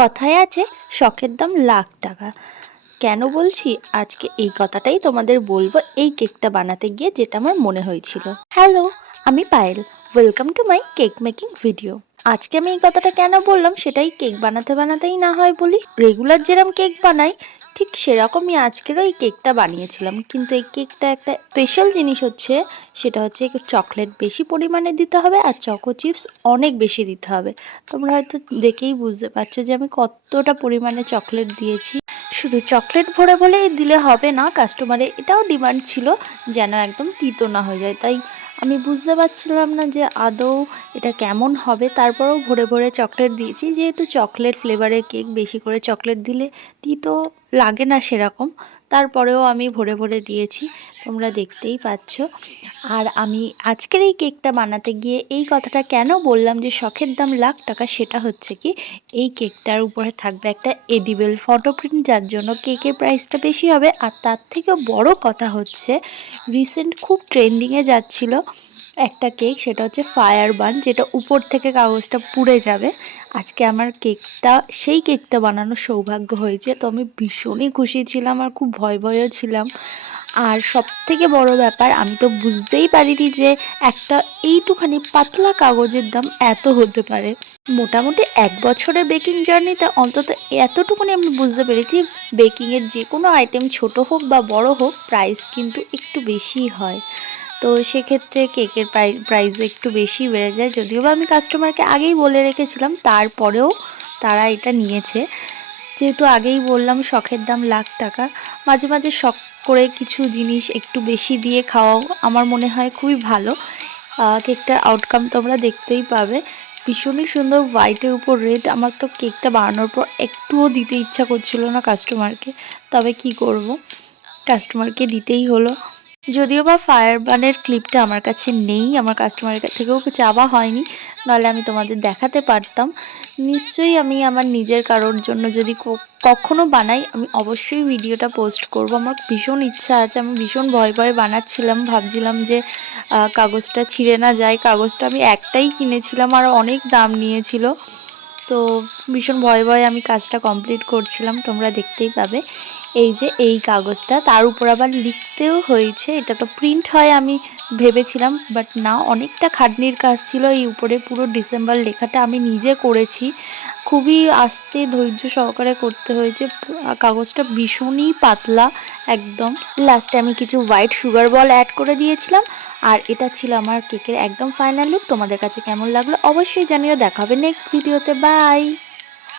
কথায় আছে শখের দাম লাখ টাকা। কেন বলছি আজকে এই কথাটাই তোমাদের বলবো এই কেকটা বানাতে গিয়ে যেটা আমার মনে হয়েছিল। হ্যালো, আমি Payel, welcome to my cake making video. আজকে আমি এই কথাটা কেন বললাম সেটাই কেক বানাতে বানাতেই না হয় বলি। রেগুলার যেরকম কেক বানাই ঠিক সেরকমই আজকেরও এই কেকটা বানিয়েছিলাম, কিন্তু এই কেকটা একটা স্পেশাল জিনিস হচ্ছে, সেটা হচ্ছে চকলেট বেশি পরিমাণে দিতে হবে আর চকো চিপস অনেক বেশি দিতে হবে। তোমরা হয়তো দেখেই বুঝতে পারছো যে আমি কতটা পরিমাণে চকলেট দিয়েছি। শুধু চকলেট ভরে বলেই দিলে হবে না, কাস্টমারের এটাও ডিমান্ড ছিল যেন একদম তিতো না হয়ে যায়। তাই আমি বুঝতে পারছিলাম না যে আদৌ এটা কেমন হবে, তারপরেও ভরে ভরে চকলেট দিয়েছি। যেহেতু চকলেট ফ্লেভারের কেক, বেশি করে চকলেট দিলে তিতো লাগে না সেরকম, তারপরেও আমি ভরে ভরে দিয়েছি, তোমরা দেখতেই পাচ্ছ। আর আমি আজকের এই কেকটা বানাতে গিয়ে এই কথাটা কেন বললাম যে শখের দাম লাখ টাকা, সেটা হচ্ছে কি, এই কেকটার উপরে থাকবে একটা এডিবল ফটো প্রিন্ট, যার জন্য কেকের প্রাইসটা বেশি হবে। আর তার থেকেও বড় কথা হচ্ছে, রিসেন্ট খুব ট্রেন্ডিংয়ে যাচ্ছিল একটা কেক, সেটা হচ্ছে ফায়ার বান, যেটা উপর থেকে কাগজটা পুড়ে যাবে। আজকে আমার কেকটা, সেই কেকটা বানানোর সৌভাগ্য হয়েছে, তো আমি ভীষণই খুশি ছিলাম আর খুব ভয়ও ছিলাম। আর সবথেকে বড় ব্যাপার, আমি তো বুঝতেই পারিনি যে একটা এইটুখানি পাতলা কাগজের দাম এত হতে পারে। মোটামুটি 1 বছরের বেকিং জার্নিতে অন্তত এতটুকুনি আমি বুঝতে পেরেছি, বেকিংয়ের যে কোনো আইটেম ছোট হোক বা বড় হোক, প্রাইস কিন্তু একটু বেশিই হয়। তো সেক্ষেত্রে কেকের প্রাইসও একটু বেশি বেড়ে যায়। যদিও বা আমি কাস্টমারকে আগেই বলে রেখেছিলাম, তারপরেও তারা এটা নিয়েছে। যেহেতু আগেই বললাম শখের দাম লাখ টাকা, মাঝে মাঝে শখ করে কিছু জিনিস একটু বেশি দিয়ে খাওয়াও আমার মনে হয় খুবই ভালো। কেকটার আউটকাম তোমরা দেখতেই পাবে, ভীষণই সুন্দর, হোয়াইটের উপর রেড। আমার তো কেকটা বানানোর পর একটুও দিতে ইচ্ছা করছিল না কাস্টমারকে, তবে কি করব, কাস্টমারকে দিতেই হলো। যদিও বা ফায়ার বানের ক্লিপটা আমার কাছে নেই, আমার কাস্টমারের থেকেও চাওয়া হয়নি, নাহলে আমি তোমাদের দেখাতে পারতাম। নিশ্চয়ই আমি আমার নিজের কারোর জন্য যদি কখনো বানাই, আমি অবশ্যই ভিডিওটা পোস্ট করব। আমার ভীষণ ইচ্ছা আছে, আমি ভীষণ ভয়ে ভয়ে বানাচ্ছিলাম, ভাবছিলাম যে কাগজটা ছিঁড়ে না যায়। কাগজটা আমি একটাই কিনেছিলাম আর অনেক দাম নিয়েছিল, তো ভীষণ ভয়ে ভয়ে আমি কাজটা কমপ্লিট করছিলাম, তোমরা দেখতেই পাবে। এই যে এই কাগজটা, তার উপর আবার লিখতেও হয়েছে, এটা তো প্রিন্ট হয় আমি ভেবেছিলাম, বাট না, অনেকটা খাটনির কাজ ছিল। এই উপরে পুরো ডিসেম্বর লেখাটা আমি নিজে করেছি, খুবই আস্তে ধৈর্য সহকারে করতে হয়েছে। কাগজটা ভীষণই পাতলা একদম। লাস্টে আমি কিছু হোয়াইট সুগার বল অ্যাড করে দিয়েছিলাম। আর এটা ছিল আমার কেকের একদম ফাইনাল লুক। তোমাদের কাছে কেমন লাগলো অবশ্যই জানিও। দেখা হবে নেক্সট ভিডিওতে। বাই।